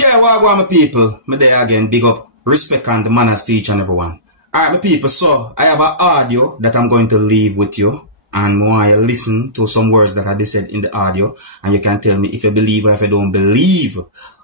Yeah, well, my people, me there again, big up, respect and the manners to each and everyone. Alright, my people, so I have an audio that I'm going to leave with you, and want you listen to some words that I said in the audio, and you can tell me if you believe or if you don't believe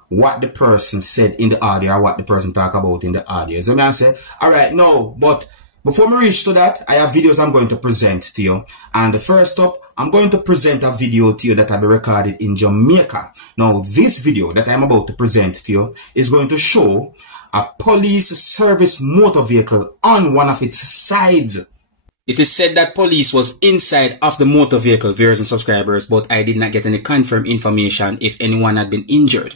what the person said in the audio or what the person talk about in the audio. So I say, alright, no, but before we reach to that, I have videos I'm going to present to you. And first up, I'm going to present a video to you that I recorded in Jamaica. Now, this video that I'm about to present to you is going to show a police service motor vehicle on one of its sides. It is said that police was inside of the motor vehicle, viewers and subscribers, but I did not get any confirmed information if anyone had been injured.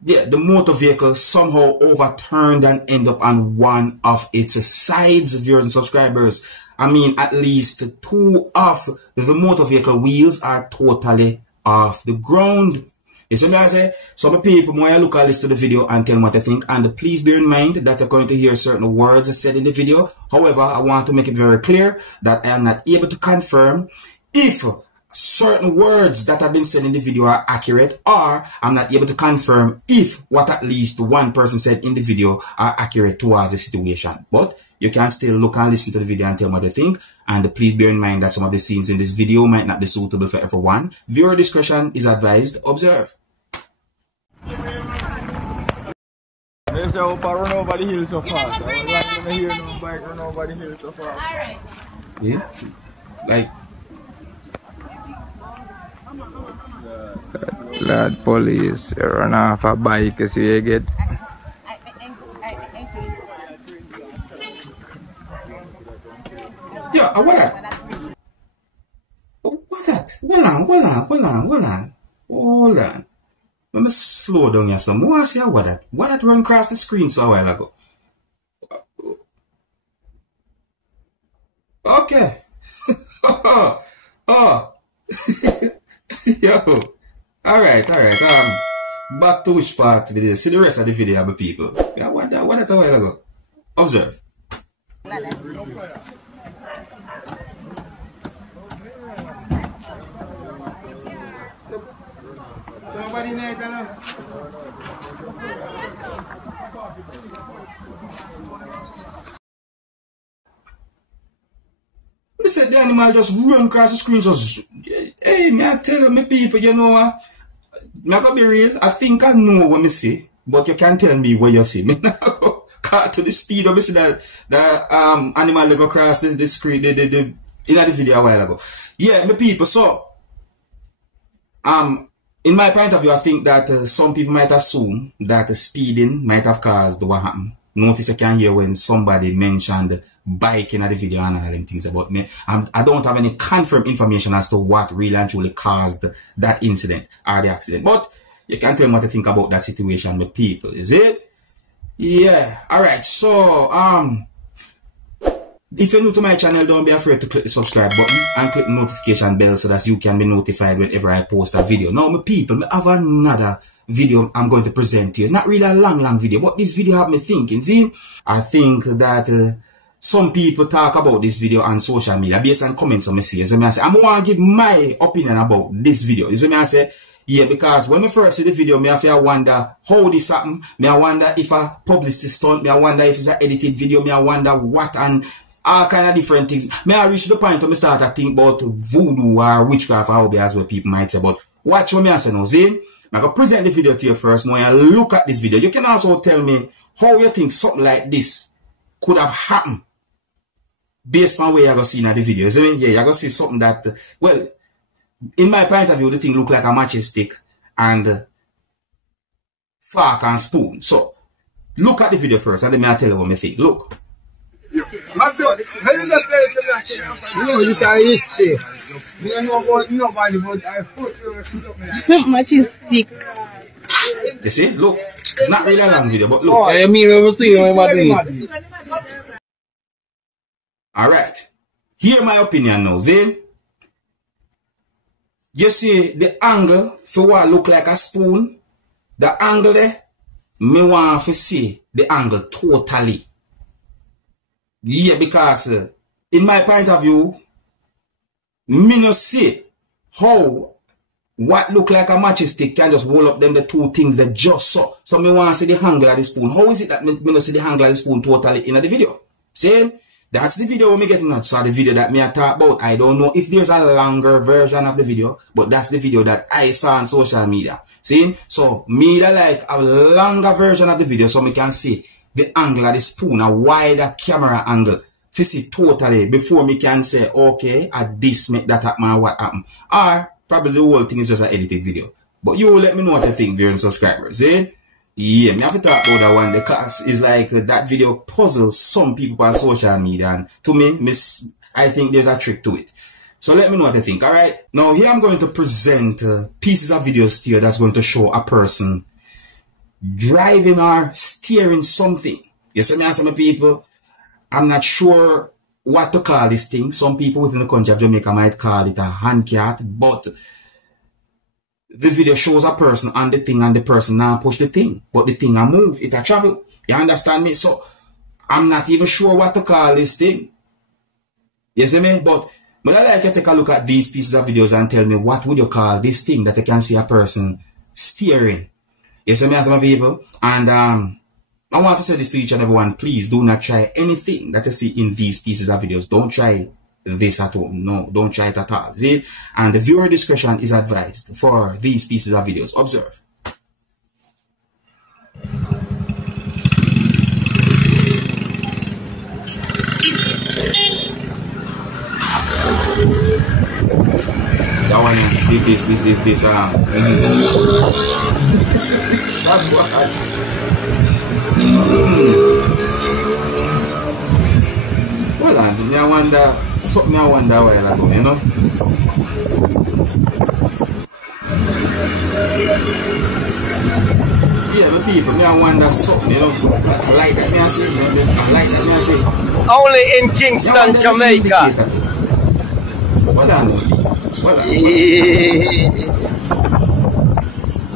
Yeah, the motor vehicle somehow overturned and ended up on one of its sides, viewers and subscribers. I mean, at least two of the motor vehicle wheels are totally off the ground. You see what I say? Some people, when you look at this to the video and tell me what you think, and please bear in mind that you're going to hear certain words said in the video. However, I want to make it very clear that I am not able to confirm if certain words that have been said in the video are accurate, or I'm not able to confirm if what at least one person said in the video are accurate towards the situation. But you can still look and listen to the video and tell me what you think. And please bear in mind that some of the scenes in this video might not be suitable for everyone. Viewer discretion is advised. Observe. There's a run over the hill so fast. I was like to hear no bike run over the hill so fast. Alright. Yeah? Like... Lad police run off a bike, so you get. Yeah, what that? What that? Hold on. Let me slow down here some. What see what that? What that run across the screen so a while ago? Okay. Oh. Yo. Alright. Back to which part of the video? See the rest of the video, my people. Yeah, what that a while ago? Observe. Somebody near They said the animal just run across the screen. Just, hey, me I tell you, my people, you know what? I'm gonna be real. I think I know what me see, but you can't tell me what you see. Me now cut to the speed of me see that the animal go across the screen, in the video a while ago. Yeah, my people. So in my point of view, I think that some people might assume that speeding might have caused what happened. Notice you can hear when somebody mentioned biking at the video and all them things about me. I don't have any confirmed information as to what really and truly caused that incident or the accident. But you can tell me what you think about that situation with people, is it? Yeah. Alright, so if you're new to my channel, don't be afraid to click the subscribe button and click the notification bell so that you can be notified whenever I post a video. Now, my people, I have another video I'm going to present to you. It's not really a long video, but this video have me thinking. See, I think that some people talk about this video on social media based on comments on me see. So I say, I'm going to give my opinion about this video. You see me I say, yeah, because when I first see the video, I wonder how this happened. I wonder if I published this stunt. I wonder if it's an edited video. I wonder what and all kind of different things. I reach the point where I start to think about voodoo or witchcraft or hobby as well people might say. But watch what I say now, see? I'm going to present the video to you first. When you look at this video, you can also tell me how you think something like this could have happened based on where you're going to see in the video. So, yeah, you're going to see something that, well, in my point of view, the thing look like a matchstick and fork and spoon. So, look at the video first and then I'll tell you what I think. Look. No, this is history. You don't know about nobody, but I put your matchstick. You see? Look. It's not really a long video, but look. Oh, I mean, we will see you. Alright. Hear my opinion now, see? You see the angle for what look like a spoon? The angle there? Me want to see the angle totally. Yeah, because in my point of view, me no see how what look like a matchstick stick can just roll up them the two things that just so. So me want to see the handle of the spoon. How is it that me not see the handle of the spoon totally in the video? See? That's the video we getting at. So the video that me I talk about. I don't know if there's a longer version of the video, but that's the video that I saw on social media. See? So me that like a longer version of the video so me can see the angle of the spoon, a wider camera angle. To see totally before me can say, okay, at this make that happen or what happened. Or probably the whole thing is just an edited video. But you let me know what you think, viewers and subscribers. See? Yeah, me have to talk about that one because it's like that video puzzles some people on social media, and to me, I think there's a trick to it. So let me know what you think, alright? Now here I'm going to present pieces of videos to you that's going to show a person driving or steering something. You see me and some people, I'm not sure what to call this thing. Some people within the country of Jamaica might call it a handcat, but the video shows a person on the thing and the person now push the thing. But the thing a move, it a travel. You understand me? So, I'm not even sure what to call this thing. You see me? But I like you to take a look at these pieces of videos and tell me what would you call this thing that you can see a person steering. You see me as my people? And I want to say this to each and everyone. Please do not try anything that you see in these pieces of videos. Don't try this at home. No, don't try it at all. See? And the viewer discretion is advised for these pieces of videos. Observe. That one, this. Sad one. Well, I wonder, something I wonder a while ago, you know? Yeah, the people, I wonder something, you know? I like that, I say, I like that, I say. Only in Kingston, Jamaica. Well,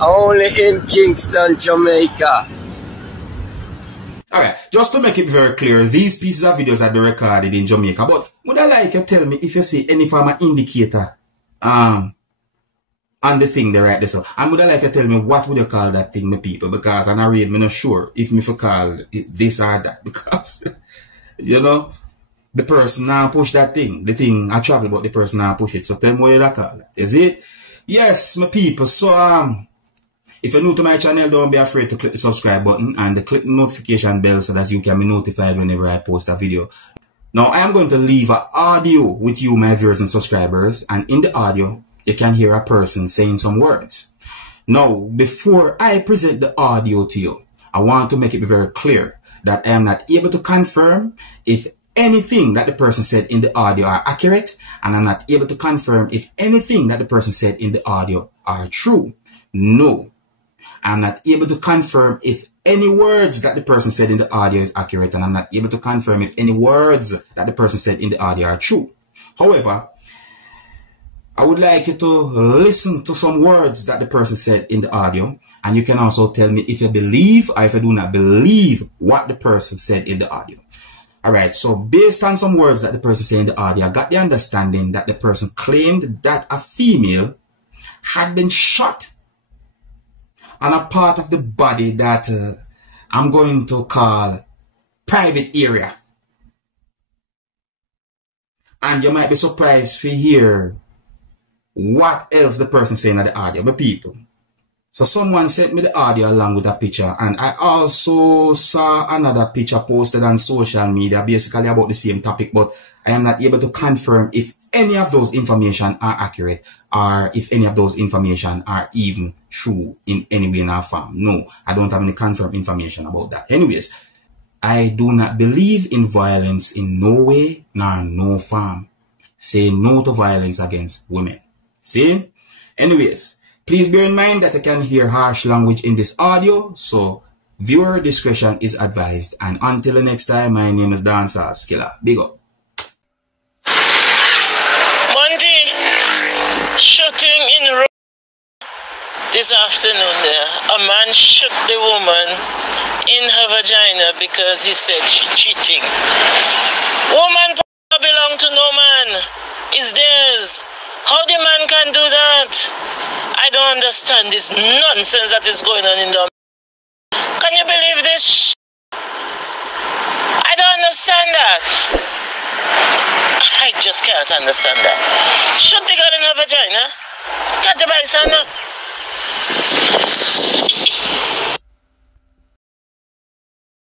Only in Kingston, Jamaica. Alright, just to make it very clear, these pieces of videos are recorded in Jamaica. But would I like you to tell me if you see any form of indicator on the thing there right there? So, and would I like you to tell me what would you call that thing, the people? Because I'm not sure if me for call it this or that. Because, you know, the person now push that thing. The thing I travel, but the person now push it. So tell me what you call that. Is it? Yes, my people. So, if you're new to my channel, don't be afraid to click the subscribe button and click the notification bell so that you can be notified whenever I post a video. Now, I am going to leave an audio with you, my viewers and subscribers. And in the audio, you can hear a person saying some words. Now, before I present the audio to you, I want to make it very clear that I am not able to confirm if anything that the person said in the audio are accurate. And I'm not able to confirm if anything that the person said in the audio are true. No. I'm not able to confirm if any words that the person said in the audio is accurate, and I'm not able to confirm if any words that the person said in the audio are true. However, I would like you to listen to some words that the person said in the audio, and you can also tell me if you believe or if you do not believe what the person said in the audio. Alright, so based on some words that the person said in the audio, I got the understanding that the person claimed that a female had been shot on a part of the body that I'm going to call private area. And you might be surprised to hear what else the person saying in the audio, but people. So someone sent me the audio along with a picture, and I also saw another picture posted on social media basically about the same topic, but I am not able to confirm if any of those information are accurate or if any of those information are even true in any way in our form. No, I don't have any confirmed information about that. Anyways, I do not believe in violence in no way nor no form. Say no to violence against women. See? Anyways, please bear in mind that I can hear harsh language in this audio, so viewer discretion is advised. And until the next time, my name is Dancehall Skilla. Big up. Shooting in this afternoon there. A man shot the woman in her vagina because he said she cheating. Woman belong to no man. It's theirs. How the man can do that? I don't understand this nonsense that is going on in the... Can you believe this? I don't understand that. I just can't understand that. Should the girl in her vagina? Can't you buy son?